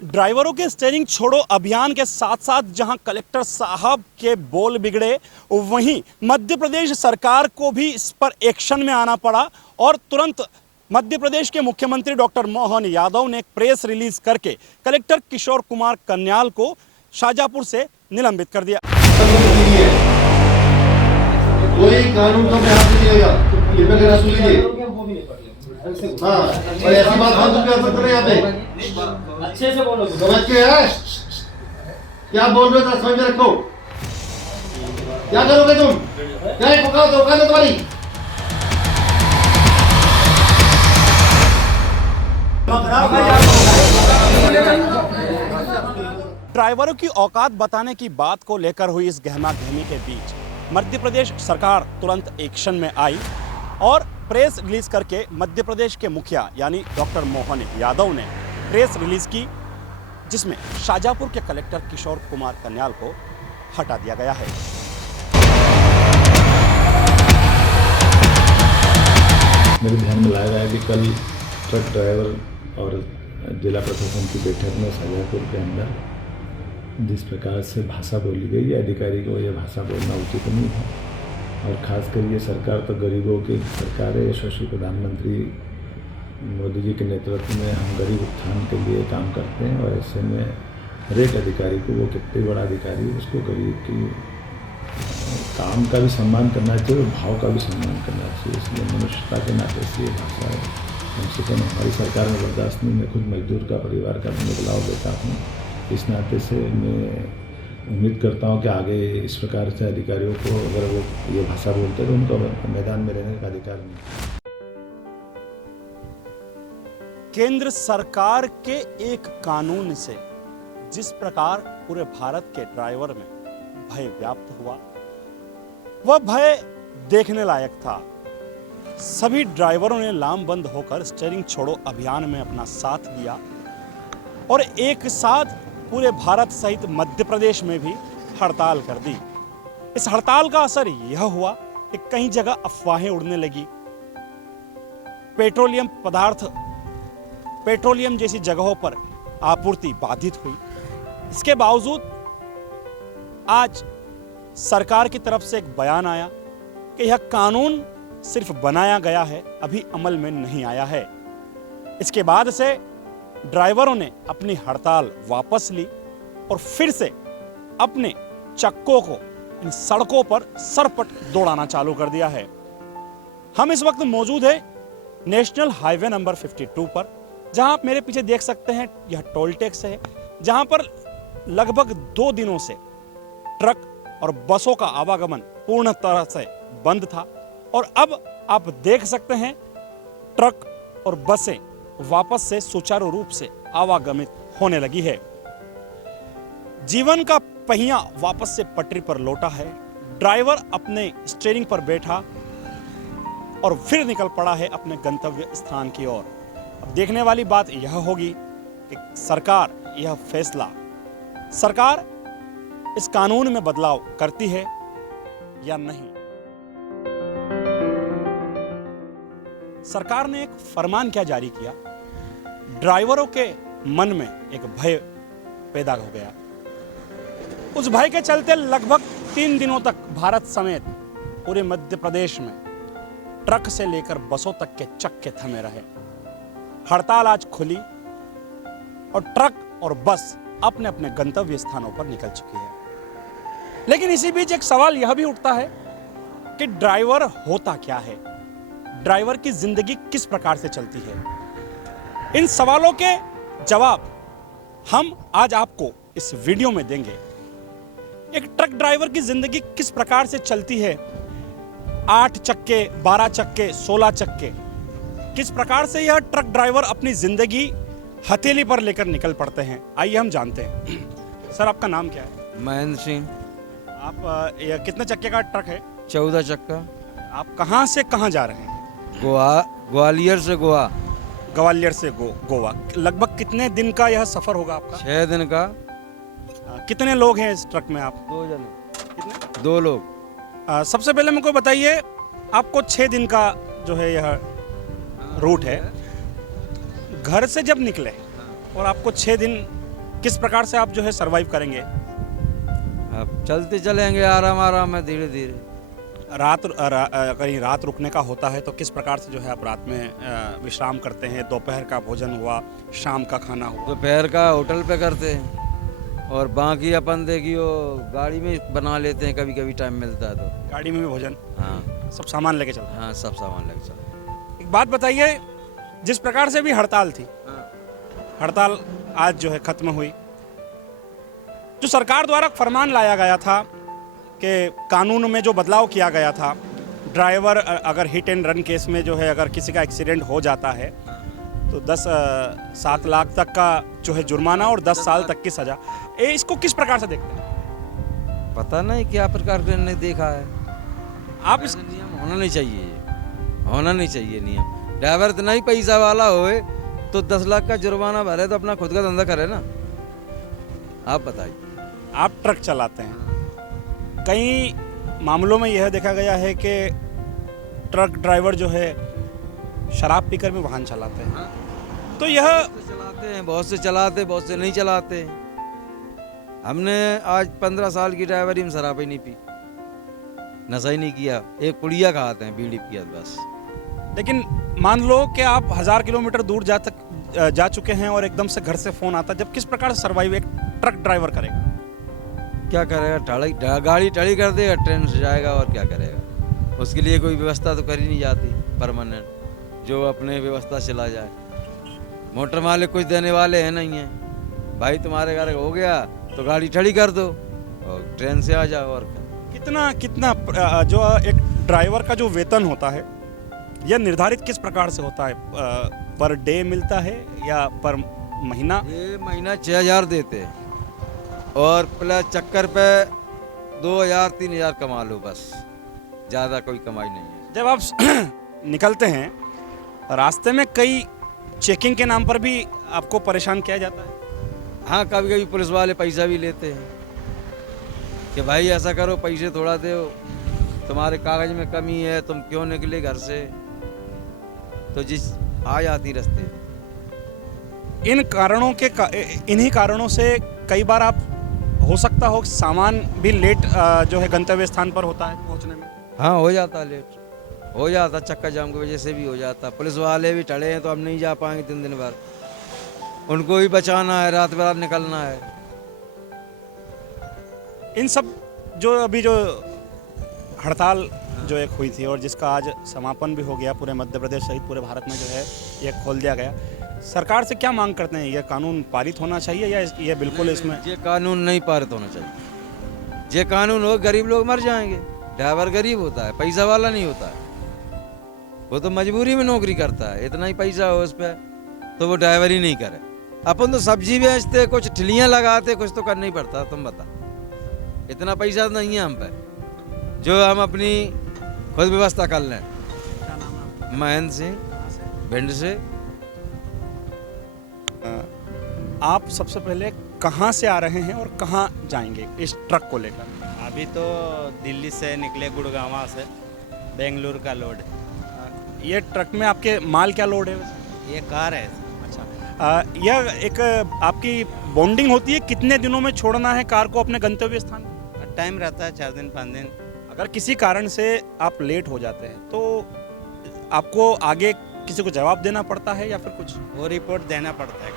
ड्राइवरों के स्टीयरिंग छोड़ो अभियान के साथ साथ जहां कलेक्टर साहब के बोल बिगड़े, वहीं मध्य प्रदेश सरकार को भी इस पर एक्शन में आना पड़ा और तुरंत मध्य प्रदेश के मुख्यमंत्री डॉक्टर मोहन यादव ने एक प्रेस रिलीज करके कलेक्टर किशोर कुमार कन्याल को शाहजहांपुर से निलंबित कर दिया। कोई कानून का हाथ नहीं होगा, ये पे अगर सुन लीजिए। हाँ, और ऐसी बात हम तुम कर सकते हैं यहाँ पे। अच्छे से बोलो। समझ के है? क्या बोल रहे हो समझ में रखो। क्या करोगे तुम? क्या एक औकात है तुम्हारी? ड्राइवरों की औकात बताने की बात को लेकर हुई इस गहमा गहमी के बीच मध्य प्रदेश सरकार तुरंत एक्शन में आई और प्रेस रिलीज करके मध्य प्रदेश के मुखिया यानी डॉक्टर मोहन यादव ने प्रेस रिलीज की, जिसमें शाहजहांपुर के कलेक्टर किशोर कुमार कन्याल को हटा दिया गया है। मेरे ध्यान में लाया गया कि कल ट्रक ड्राइवर और जिला प्रशासन की बैठक में शाहजहांपुर के अंदर जिस प्रकार से भाषा बोली गई, अधिकारी को यह भाषा बोलना उचित नहीं था। और खासकर ये सरकार तो गरीबों की सरकार है। यशस्वी प्रधानमंत्री मोदी जी के नेतृत्व में हम गरीब उत्थान के लिए काम करते हैं और ऐसे में हर एक अधिकारी को, वो कितने बड़ा अधिकारी है, उसको गरीब की काम का भी सम्मान करना चाहिए और भाव का भी सम्मान करना चाहिए। इसलिए मनुष्यता के नाते से ये भाषा है कम से कम हमारी सरकार में बर्दाश्त नहीं। मैं खुद मजदूर का परिवार का बदलाव देता हूँ, इस नाते से मैं उम्मीद करता हूं कि आगे इस प्रकार से अधिकारियों को अगर वो ये भाषा बोलते तो उनको मैदान में रहने का अधिकार नहीं। केंद्र सरकार के एक कानून से जिस प्रकार पूरे भारत के ड्राइवर में भय व्याप्त हुआ, वह भय देखने लायक था। सभी ड्राइवरों ने लामबंद होकर स्टीयरिंग छोड़ो अभियान में अपना साथ दिया और एक साथ पूरे भारत सहित मध्य प्रदेश में भी हड़ताल कर दी। इस हड़ताल का असर यह हुआ कि कई जगह अफवाहें उड़ने लगी। पेट्रोलियम जैसी जगहों पर आपूर्ति बाधित हुई। इसके बावजूद आज सरकार की तरफ से एक बयान आया कि यह कानून सिर्फ बनाया गया है, अभी अमल में नहीं आया है। इसके बाद से ड्राइवरों ने अपनी हड़ताल वापस ली और फिर से अपने चक्कों को इन सड़कों पर सरपट दौड़ाना चालू कर दिया है। हम इस वक्त मौजूद हैं नेशनल हाईवे नंबर 52 पर, जहां आप मेरे पीछे देख सकते हैं यह टोल टैक्स है, जहां पर लगभग 2 दिनों से ट्रक और बसों का आवागमन पूर्ण तरह से बंद था और अब आप देख सकते हैं ट्रक और बसें वापस से सुचारू रूप से आवागमित होने लगी है। जीवन का पहिया वापस से पटरी पर लौटा है। ड्राइवर अपने स्टीयरिंग पर बैठा और फिर निकल पड़ा है अपने गंतव्य स्थान की ओर। अब देखने वाली बात यह होगी कि सरकार इस कानून में बदलाव करती है या नहीं। सरकार ने एक फरमान क्या जारी किया, ड्राइवरों के मन में एक भय पैदा हो गया। उस भय के चलते लगभग 3 दिनों तक भारत समेत पूरे मध्य प्रदेश में ट्रक से लेकर बसों तक के चक्के थमे रहे। हड़ताल आज खुली और ट्रक और बस अपने अपने गंतव्य स्थानों पर निकल चुकी है। लेकिन इसी बीच एक सवाल यह भी उठता है कि ड्राइवर होता क्या है, ड्राइवर की जिंदगी किस प्रकार से चलती है। इन सवालों के जवाब हम आज आपको इस वीडियो में देंगे। एक ट्रक ड्राइवर की जिंदगी किस प्रकार से चलती है, 8 चक्के, 12 चक्के, 16 चक्के, किस प्रकार से यह ट्रक ड्राइवर अपनी जिंदगी हथेली पर लेकर निकल पड़ते हैं, आइए हम जानते हैं। सर, आपका नाम क्या है? महेंद्र सिंह। आप यह कितने चक्के का ट्रक है? 14 चक्का। आप कहां से कहां जा रहे हैं? ग्वालियर से गोवा। ग्वालियर से गोवा। लगभग कितने दिन का यह सफर होगा आपका? 6 दिन का। कितने लोग हैं इस ट्रक में आप? 2 जने। कितने? 2 लोग। सबसे पहले मेरे को बताइए, आपको 6 दिन का जो है यह रूट है, घर से जब निकले और आपको 6 दिन किस प्रकार से आप जो है सरवाइव करेंगे? अब चलते चलेंगे आराम आराम में, धीरे धीरे। कहीं रात रुकने का होता है तो किस प्रकार से जो है आप रात में विश्राम करते हैं? दोपहर का भोजन हुआ, शाम का खाना हुआ। दोपहर का होटल पे करते हैं और बाकी अपन देखियो गाड़ी में बना लेते हैं, कभी कभी टाइम मिलता है तो। गाड़ी में भी भोजन, हाँ सब सामान लेके चलते हैं। हाँ, सब सामान लेके चलते एक बात बताइए, जिस प्रकार से भी हड़ताल थी, हैं। हड़ताल आज जो है खत्म हुई, जो सरकार द्वारा फरमान लाया गया था कि कानून में जो बदलाव किया गया था, ड्राइवर अगर हिट एंड रन केस में जो है अगर किसी का एक्सीडेंट हो जाता है तो 7 लाख तक का जो है जुर्माना और 10 साल तक की सजा। इसको किस प्रकार से देखते हैं पता नहीं क्या प्रकार के नहीं देखा है। आप? इस नियम होना नहीं चाहिए, ये होना नहीं चाहिए नियम। ड्राइवर इतना ही पैसा वाला होए तो 10 लाख का जुर्माना भरे तो अपना खुद का धंधा करे ना। आप बताइए। आप ट्रक चलाते हैं, कई मामलों में यह देखा गया है कि ट्रक ड्राइवर जो है शराब पीकर भी वाहन चलाते हैं, तो यह चलाते हैं, बहुत से चलाते, बहुत से नहीं चलाते। हमने आज 15 साल की ड्राइवरी में शराब ही नहीं पी, नशा ही नहीं किया, एक पुड़िया खाते हैं, बीड़ी पिया बस। लेकिन मान लो कि आप 1000 किलोमीटर दूर जा चुके हैं और एकदम से घर से फोन आता, जब किस प्रकार से सर्वाइव एक ट्रक ड्राइवर करेगा? क्या करेगा? गाड़ी टड़ी कर देगा, ट्रेन से जाएगा और क्या करेगा? उसके लिए कोई व्यवस्था तो करी नहीं जाती परमानेंट, जो अपने व्यवस्था चला जाए। मोटर मालिक कुछ देने वाले हैं नहीं हैं, भाई तुम्हारे घर हो गया तो गाड़ी टड़ी कर दो और ट्रेन से आ जाओ। और कितना जो एक ड्राइवर का जो वेतन होता है यह निर्धारित किस प्रकार से होता है? पर डे मिलता है या पर महीना? ये महीना 6000 देते हैं और प्लस चक्कर पे 2000-3000 कमा लो, बस ज़्यादा कोई कमाई नहीं है। जब आप निकलते हैं रास्ते में कई चेकिंग के नाम पर भी आपको परेशान किया जाता है? हाँ, कभी कभी पुलिस वाले पैसा भी लेते हैं कि भाई ऐसा करो, पैसे थोड़ा दो, तुम्हारे कागज में कमी है, तुम क्यों निकले घर से, तो जिस आ जाती रास्ते। इन्हीं कारणों से कई बार आप हो सकता हो सामान भी लेट जो है गंतव्य स्थान पर होता है पहुंचने में। हाँ, हो जाता, लेट हो जाता, चक्का जाम की वजह से भी हो जाता। पुलिस वाले भी टड़े हैं तो हम नहीं जा पाएंगे 3 दिन बाद, उनको भी बचाना है, रात बरात निकलना है। इन सब जो अभी जो हड़ताल जो एक हुई थी और जिसका आज समापन भी हो गया, पूरे मध्य प्रदेश सहित पूरे भारत में जो है ये खोल दिया गया, सरकार से क्या मांग करते हैं? यह कानून पारित होना चाहिए या ये बिल्कुल इसमें? ये कानून नहीं पारित होना चाहिए। ये कानून हो, गरीब लोग मर जाएंगे। ड्राइवर गरीब होता है, पैसा वाला नहीं होता है, वो तो मजबूरी में नौकरी करता है। इतना ही पैसा हो उस पर तो वो ड्राइवर ही नहीं करे। अपन तो सब्जी बेचते, कुछ ठिलियाँ लगाते, कुछ तो करना ही पड़ता। तुम बता, इतना पैसा तो नहीं है हम पे जो हम अपनी खुद व्यवस्था कर लें। महेंद्र सिंह, भिंड से। आप सबसे पहले कहाँ से आ रहे हैं और कहाँ जाएंगे इस ट्रक को लेकर? अभी तो दिल्ली से निकले, गुड़गांव से, बेंगलुरु का लोड है। ये ट्रक में आपके माल क्या लोड है? ये कार है। अच्छा, यह एक आपकी बॉन्डिंग होती है, कितने दिनों में छोड़ना है कार को अपने गंतव्य स्थान? टाइम रहता है 4 दिन 5 दिन। अगर किसी कारण से आप लेट हो जाते हैं तो आपको आगे किसी को जवाब देना पड़ता है या फिर कुछ? वो रिपोर्ट देना पड़ता है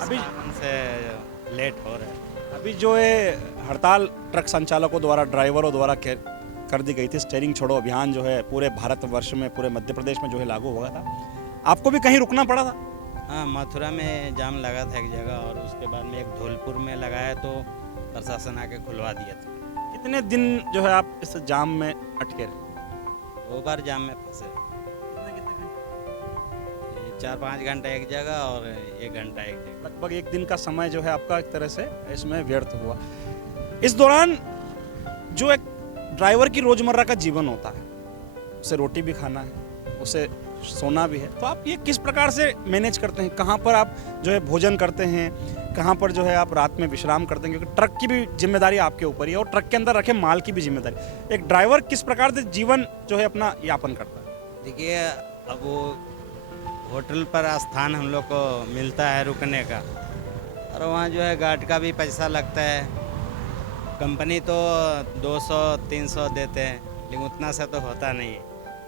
अभी से लेट हो रहा है। अभी जो है हड़ताल ट्रक संचालकों द्वारा, ड्राइवरों द्वारा कर दी गई थी, स्टीयरिंग छोड़ो अभियान जो है पूरे भारतवर्ष में, पूरे मध्य प्रदेश में जो है लागू हुआ था, आपको भी कहीं रुकना पड़ा था? हाँ, मथुरा में जाम लगा था एक जगह और उसके बाद में एक धौलपुर में लगाया तो प्रशासन आके खुलवा दिया था। कितने दिन जो है आप इस जाम में अटके रहे? 2 बार जाम में फंसे। 4-5 घंटा एक जगह और 1 घंटा एक जगह। लगभग 1 दिन का समय जो है आपका एक तरह से इसमें व्यर्थ हुआ। इस दौरान जो एक ड्राइवर की रोजमर्रा का जीवन होता है, उसे रोटी भी खाना है, उसे सोना भी है, तो आप ये किस प्रकार से मैनेज करते हैं? कहाँ पर आप जो है भोजन करते हैं, कहाँ पर जो है आप रात में विश्राम करते हैं? क्योंकि ट्रक की भी जिम्मेदारी आपके ऊपर ही है और ट्रक के अंदर रखे माल की भी जिम्मेदारी। एक ड्राइवर किस प्रकार से जीवन जो है अपना यापन करता है? देखिए, अब वो होटल पर स्थान हम लोग को मिलता है रुकने का, और वहाँ जो है गार्ड का भी पैसा लगता है। कंपनी तो 200-300 देते हैं, लेकिन उतना सा तो होता नहीं है।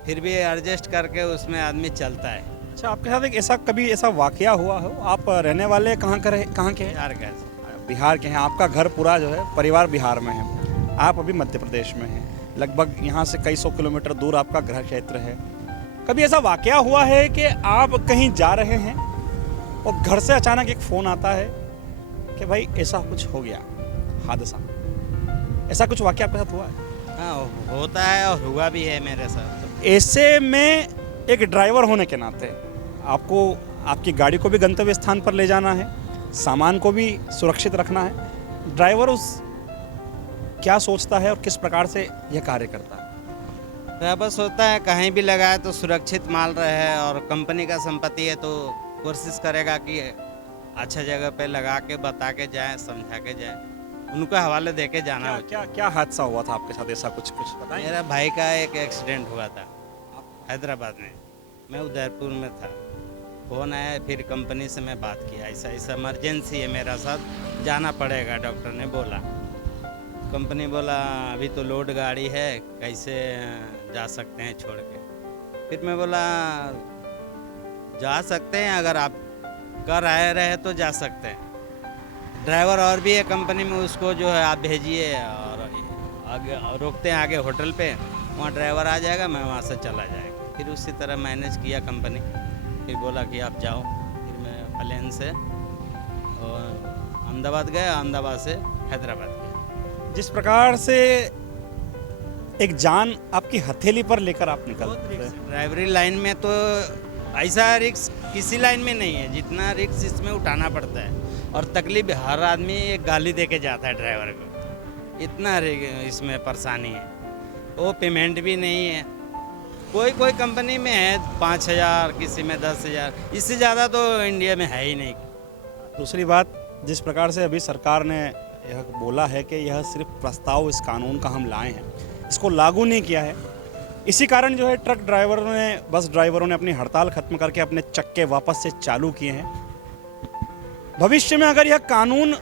फिर भी एडजस्ट करके उसमें आदमी चलता है। अच्छा, आपके साथ एक ऐसा कभी ऐसा वाकया हुआ हो? आप रहने वाले कहाँ के हैं? बिहार का बिहार के हैं। आपका घर पूरा जो है परिवार बिहार में है, आप अभी मध्य प्रदेश में हैं। लगभग यहाँ से कई सौ किलोमीटर दूर आपका गृह क्षेत्र है। कभी ऐसा वाकया हुआ है कि आप कहीं जा रहे हैं और घर से अचानक एक फ़ोन आता है कि भाई ऐसा कुछ हो गया, हादसा? ऐसा कुछ वाकया आपके साथ हुआ है? हाँ, होता है और हुआ भी है मेरे साथ। ऐसे में एक ड्राइवर होने के नाते आपको आपकी गाड़ी को भी गंतव्य स्थान पर ले जाना है, सामान को भी सुरक्षित रखना है। ड्राइवर उस क्या सोचता है और किस प्रकार से यह कार्य करता है? तो बस होता है कहीं भी लगाए तो सुरक्षित माल रहे, और कंपनी का संपत्ति है तो कोशिश करेगा कि अच्छा जगह पे लगा के बता के जाए, समझा के जाए, उनका हवाले दे के जाना क्या होता क्या क्या हादसा हुआ था आपके साथ? ऐसा कुछ है। मेरा भाई का एक एक्सीडेंट हुआ था हैदराबाद में, मैं उदयपुर में था। फ़ोन आया, फिर कंपनी से मैं बात किया, ऐसा ऐसा इमरजेंसी है मेरा साथ, जाना पड़ेगा, डॉक्टर ने बोला। कंपनी बोला अभी तो लोड गाड़ी है, कैसे जा सकते हैं छोड़ के। फिर मैं बोला जा सकते हैं, अगर आप कर आए रहे तो जा सकते हैं। ड्राइवर और भी है कंपनी में, उसको जो है आप भेजिए और आगे रोकते हैं आगे होटल पे, वहाँ ड्राइवर आ जाएगा, मैं वहाँ से चला जाएगा। फिर उसी तरह मैनेज किया कंपनी, फिर बोला कि आप जाओ। फिर मैं प्लेन से और अहमदाबाद गया, अहमदाबाद से हैदराबाद गया। जिस प्रकार से एक जान आपकी हथेली पर लेकर आप निकलते हैं, ड्राइवरी लाइन में तो ऐसा रिक्स किसी लाइन में नहीं है जितना रिक्स इसमें उठाना पड़ता है, और तकलीफ हर आदमी एक गाली दे के जाता है ड्राइवर को, इतना इसमें परेशानी है। वो पेमेंट भी नहीं है, कोई कंपनी में है 5,000, किसी में 10,000, इससे ज़्यादा तो इंडिया में है ही नहीं। दूसरी बात, जिस प्रकार से अभी सरकार ने यह बोला है कि यह सिर्फ प्रस्ताव इस कानून का हम लाए हैं, इसको लागू नहीं किया है, इसी कारण जो है ट्रक ड्राइवरों ने, बस ड्राइवरों ने अपनी हड़ताल खत्म करके अपने चक्के वापस से चालू किए हैं। भविष्य में अगर यह कानून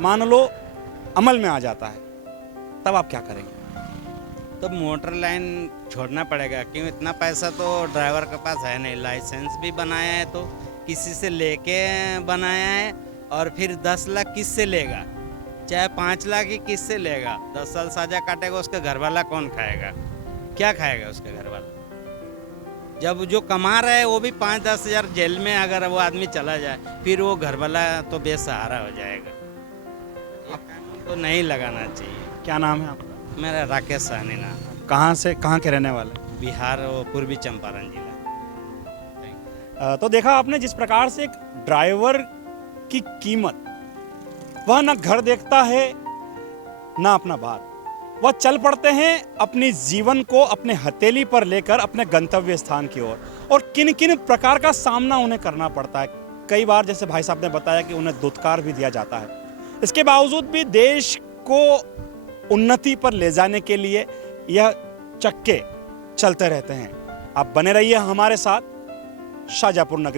मान लो अमल में आ जाता है, तब आप क्या करेंगे? तो मोटर लाइन छोड़ना पड़ेगा, क्यों इतना पैसा तो ड्राइवर के पास है नहीं। लाइसेंस भी बनाया है तो किसी से लेके बनाया है, और फिर 10 लाख किससे लेगा, चाहे 5 लाख ही किससे लेगा? 10 साल साजा काटेगा, उसका घर वाला कौन खाएगा? क्या खाएगा उसका घर वाला? जब जो कमा रहा है वो भी 5-10 हज़ार जेल में अगर वो आदमी चला जाए, फिर वो घर वाला तो बेसहारा हो जाएगा। ये कानून तो नहीं लगाना चाहिए। क्या नाम है आपका? मेरा राकेश सहनी नाम। कहाँ के रहने वाले? बिहार और पूर्वी चंपारण जिला। तो देखा आपने जिस प्रकार से एक ड्राइवर की कीमत, वह ना घर देखता है ना अपना बार, वह चल पड़ते हैं अपनी जीवन को अपने हथेली पर लेकर अपने गंतव्य स्थान की ओर, और किन किन प्रकार का सामना उन्हें करना पड़ता है। कई बार जैसे भाई साहब ने बताया कि उन्हें दुत्कार भी दिया जाता है। इसके बावजूद भी देश को उन्नति पर ले जाने के लिए यह चक्के चलते रहते हैं। आप बने रहिए हमारे साथ। शाहजहाँपुर नगरी।